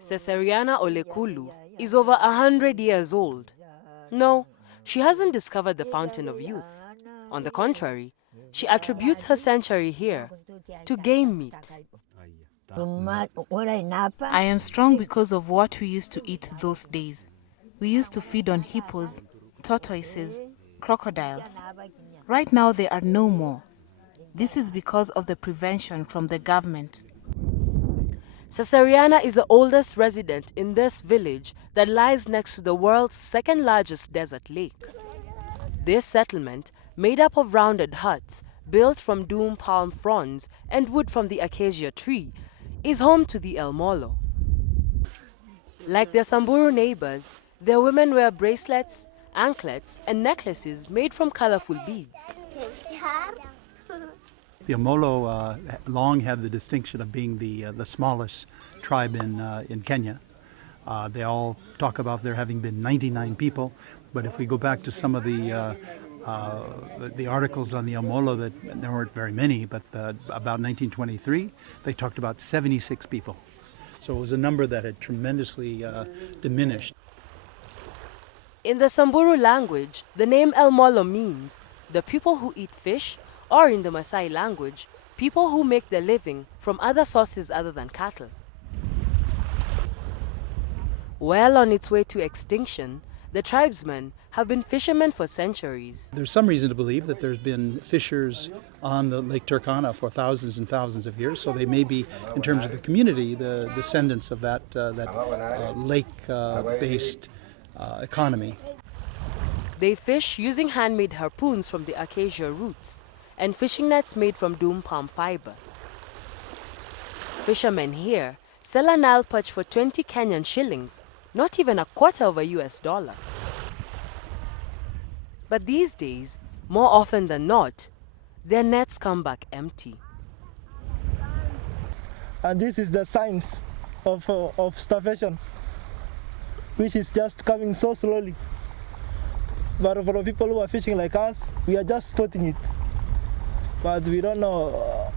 Cesariana Olekulu is over 100 years old. No, she hasn't discovered the fountain of youth. On the contrary, she attributes her century here to game meat. I am strong because of what we used to eat those days. We used to feed on hippos, tortoises, crocodiles. Right now there are no more. This is because of the prevention from the government. Cesariana is the oldest resident in this village that lies next to the world's second largest desert lake. This settlement, made up of rounded huts built from doom palm fronds and wood from the acacia tree, is home to the Elmolo. Like their Samburu neighbors, their women wear bracelets, anklets, and necklaces made from colorful beads. The Elmolo long had the distinction of being the smallest tribe in Kenya. They all talk about there having been 99 people, but if we go back to some of the articles on the Elmolo, that there weren't very many, but about 1923, they talked about 76 people. So it was a number that had tremendously diminished. In the Samburu language, the name Elmolo means the people who eat fish, or in the Maasai language, people who make their living from other sources other than cattle. Well on its way to extinction, the tribesmen have been fishermen for centuries. There's some reason to believe that there's been fishers on the Lake Turkana for thousands and thousands of years, so they may be, in terms of the community, the descendants of that lake-based economy. They fish using handmade harpoons from the acacia roots and fishing nets made from doom palm fiber. Fishermen here sell a Nile perch for 20 Kenyan shillings, not even a quarter of a US dollar. But these days, more often than not, their nets come back empty. And this is the signs of starvation, which is just coming so slowly. But for the people who are fishing like us, we are just spotting it. But we don't know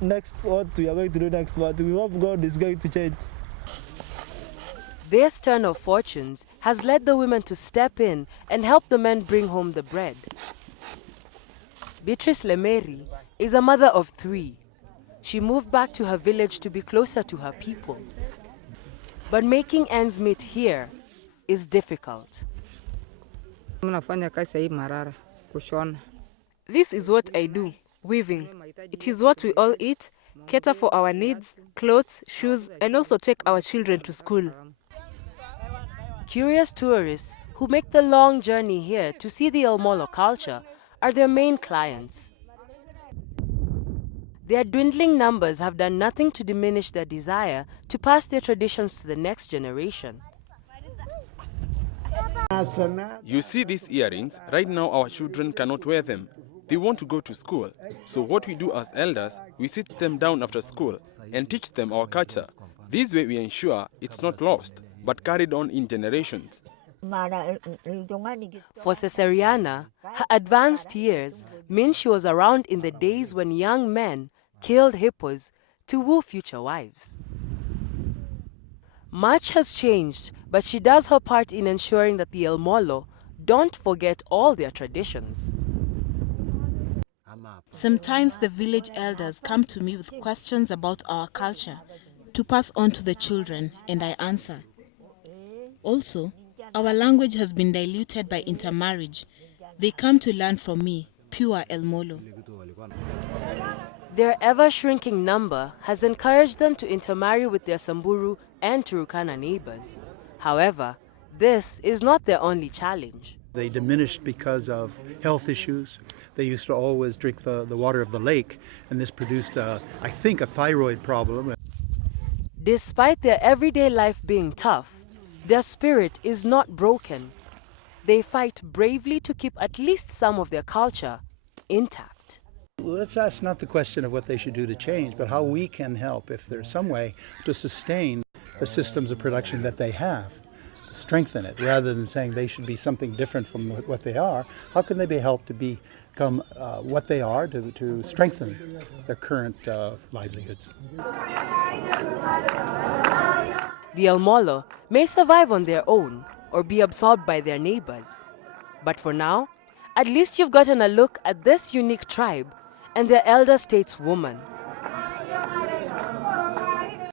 next what we are going to do next, but we hope God is going to change. This turn of fortunes has led the women to step in and help the men bring home the bread. Beatrice Lemeri is a mother of 3. She moved back to her village to be closer to her people. But making ends meet here is difficult. This is what I do, weaving. It is what we all eat, cater for our needs, clothes, shoes, and also take our children to school. Curious tourists who make the long journey here to see the Elmolo culture are their main clients. Their dwindling numbers have done nothing to diminish their desire to pass their traditions to the next generation. You see these earrings? Right now our children cannot wear them. They want to go to school. So what we do as elders, we sit them down after school and teach them our culture. This way we ensure it's not lost, but carried on in generations. For Cesariana, her advanced years mean she was around in the days when young men killed hippos to woo future wives. Much has changed, but she does her part in ensuring that the Elmolo don't forget all their traditions. Sometimes the village elders come to me with questions about our culture to pass on to the children, and I answer. Also, our language has been diluted by intermarriage. They come to learn from me, pure Elmolo. Their ever-shrinking number has encouraged them to intermarry with their Samburu and Turkana neighbors. However, this is not their only challenge. They diminished because of health issues. They used to always drink the water of the lake, and this produced, I think, a thyroid problem. Despite their everyday life being tough, their spirit is not broken. They fight bravely to keep at least some of their culture intact. Let's ask not the question of what they should do to change, but how we can help, if there's some way, to sustain the systems of production that they have, to strengthen it, rather than saying they should be something different from what they are. How can they be helped to become what they are, to strengthen their current livelihoods. The Elmolo may survive on their own or be absorbed by their neighbors. But for now, at least you've gotten a look at this unique tribe and their elder stateswoman.